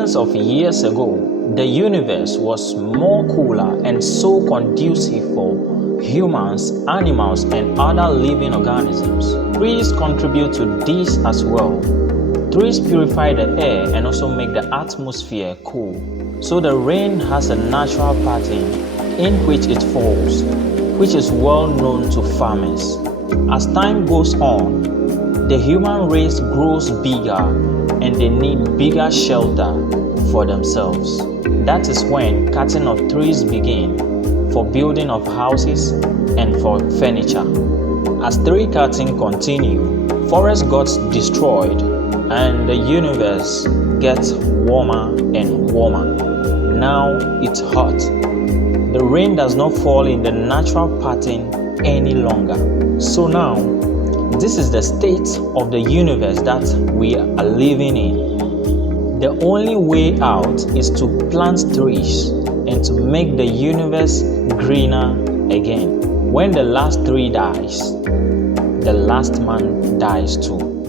Millions of years ago, the universe was more cooler and so conducive for humans, animals, and other living organisms. Trees contribute to this as well. Trees purify the air and also make the atmosphere cool. So the rain has a natural pattern in which it falls, which is well known to farmers. As time goes on, the human race grows bigger and they need bigger shelter for themselves. That is when cutting of trees begin for building of houses and for furniture. As tree cutting continued, forests got destroyed and the universe gets warmer and warmer. Now it's hot. The rain does not fall in the natural pattern any longer. So now, this is the state of the universe that we are living in. The only way out is to plant trees and to make the universe greener again. When the last tree dies, the last man dies too.